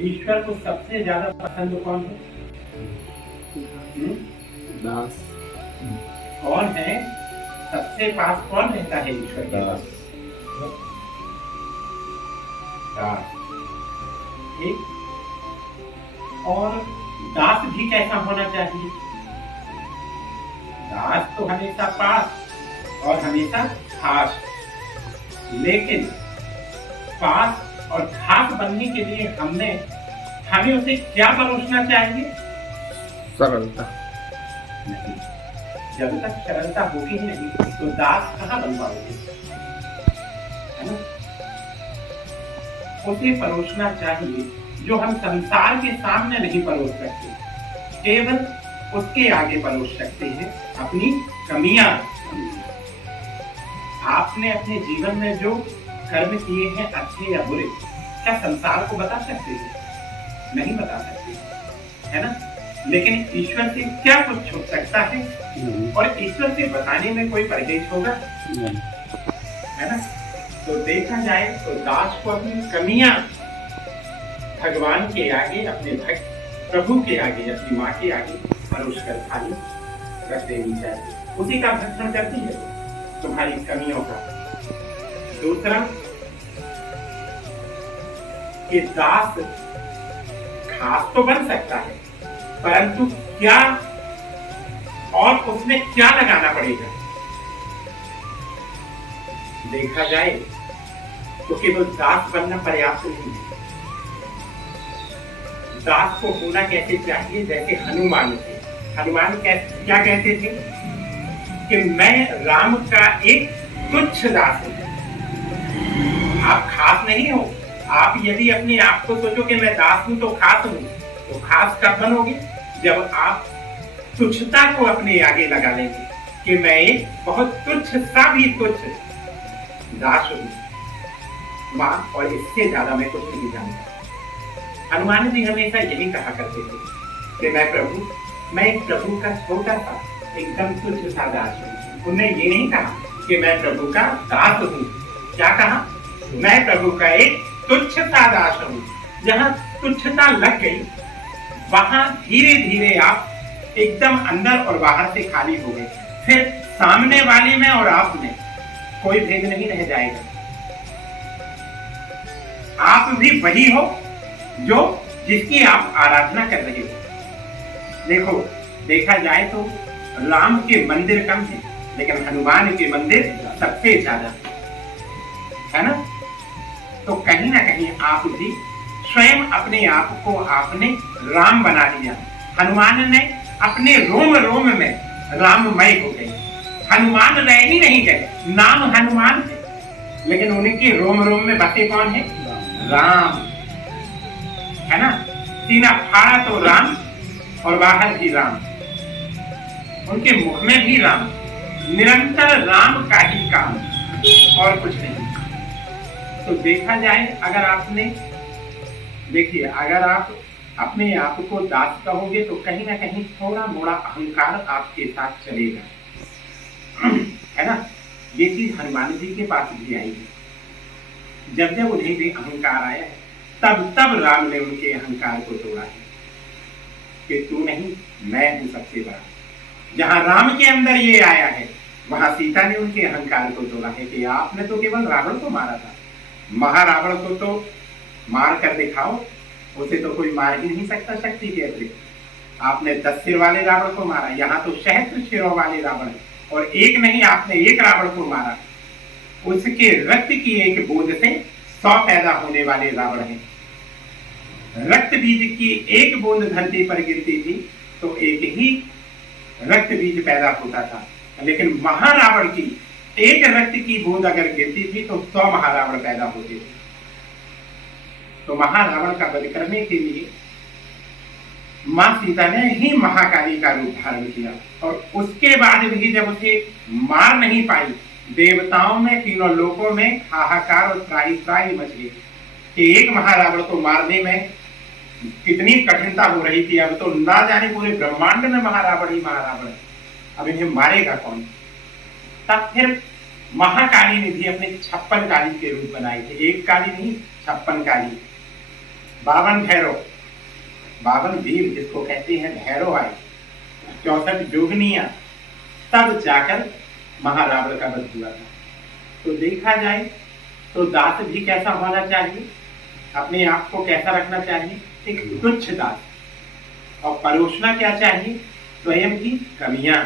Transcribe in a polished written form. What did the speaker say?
ईश्वर को सबसे ज्यादा पसंद कौन है? दास। कौन है सबसे पास, कौन रहता है ईश्वर के पास? दास। ठीक। और दास भी कैसा होना चाहिए? दास तो हमेशा पास और हमेशा खास। लेकिन पास और खास बनने के लिए हमें उसे क्या परोसना चाहिए? सरलता। नहीं, जब तक सरलता होगी ही नहीं तो दास कहाँ बन पाओगे, है ना? उसे परोसना चाहिए जो हम संसार के सामने नहीं परोस सकते, केवल उसके आगे परोस सकते हैं अपनी कमियां। आपने अपने जीवन में जो कर्म किए हैं, अच्छे या बुरे, क्या संसार को बता सकते हैं? नहीं बता सकते, है ना? लेकिन ईश्वर से क्या कुछ छुप सकता है? और ईश्वर से बताने में कोई परहेज होगा? है ना? तो देखा जाए तो दास को अपनी कमियां भगवान के आगे, अपने भक्त प्रभु के आगे, अपनी माँ के आगे परोस कर खाली रख देनी चाहिए। उसी का भक्षण करती है तुम्हारी कमियों का। दूसरा कि दास खास तो बन सकता है, परंतु क्या और उसमें क्या लगाना पड़ेगा? देखा जाए तो केवल दास बनना पर्याप्त नहीं है। दास को होना कैसे चाहिए? जैसे हनुमान थे। हनुमान क्या कहते थे कि मैं राम का एक तुच्छ दास हूं। आप खास नहीं हो। आप यदि अपने आप को सोचो कि मैं दास हूं तो खास हूं, तो खास कब बनोगे? जब आप तुच्छता को अपने आगे लगा लेंगे कि मैं एक बहुत तुच्छ सा भी तुच्छ दास हूं मां, और इससे ज्यादा मैं कुछ नहीं जानता। हनुमान जी हमेशा यही कहा करते थे कि मैं एक प्रभु का छोटा सा एकदम तुच्छ सा दास हूं। उन्होंने ये नहीं कहा कि मैं प्रभु का दास हूं। क्या कहा? मैं प्रभु का एक तुच्छ सा दास हूं। जहां तुच्छता लग गई वहां धीरे धीरे आप एकदम अंदर और बाहर से खाली हो गए। फिर सामने वाले में और आप में कोई भेद नहीं रह जाएगा। आप भी वही हो जो जिसकी आप आराधना कर रहे हो। देखो, देखा जाए तो राम के मंदिर कम है, लेकिन हनुमान के मंदिर सबसे ज्यादा है ना? तो कहीं ना कहीं आप भी स्वयं अपने आप को आपने राम बना लिया। हनुमान ने अपने रोम रोम में राममय हो गए। हनुमान रह ही नहीं गए, नाम हनुमान है, लेकिन उनके रोम रोम में बसे कौन है? राम, है ना? सीना फाड़ा तो राम और बाहर भी राम, उनके मुख में भी राम, निरंतर राम का ही काम और कुछ नहीं। तो देखा जाए, अगर आपने देखिए, अगर आप अपने आप को दास कहोगे तो कहीं ना कहीं थोड़ा मोड़ा अहंकार आपके साथ चलेगा, है ना? ये चीज हनुमान जी के पास भी आई है। जब जब उन्हें भी अहंकार आया है, तब तब राम ने उनके अहंकार को तोड़ा है कि तू नहीं, मैं हूं सबसे बड़ा। जहां राम के अंदर ये आया है, वहां सीता ने उनके अहंकार को तोड़ा है कि आपने तो केवल रावण को मारा था, महारावण को तो मार कर दिखाओ, उसे तो कोई मार ही नहीं सकता शक्ति के अतिरिक्त। आपने 10 सिर वाले रावण को मारा, यहाँ तो सहस्त्र सिरों वाले रावण है, और एक नहीं, आपने एक रावण को मारा। उसके रक्त की एक बूंद से 100 पैदा होने वाले रावण हैं। रक्त बीज की एक बूंद धरती पर गिरती थी तो एक ही रक्त बीज पैदा होता था, लेकिन महारावण की एक रक्त की बूंद अगर गिरती थी तो 100 महारावण पैदा होते थे। तो महारावण का वध करने के लिए मां सीता ने ही महाकाली का रूप धारण किया, और उसके बाद भी जब उसे मार नहीं पाई, देवताओं में, तीनों लोकों में हाहाकार और त्राही त्राही मच गई कि एक महारावण को मारने में कितनी कठिनता हो रही थी। अब तो ना जाने पूरे ब्रह्मांड में महारावण ही महारावण, अब इन्हें मारेगा कौन? तब फिर महाकाली ने भी अपने 56 काली के रूप बनाए थे। एक काली नहीं, 56 काली, 52 भैरव, 52 वीर जिसको कहते हैं भैरव आए, 64 जोगनियां, तब जाकर महारावण का वध हुआ था। तो देखा जाए तो दास भी कैसा होना चाहिए, अपने आप को कैसा रखना चाहिए, एक तुच्छ दास, और परोसना क्या चाहिए, स्वयं की कमियां।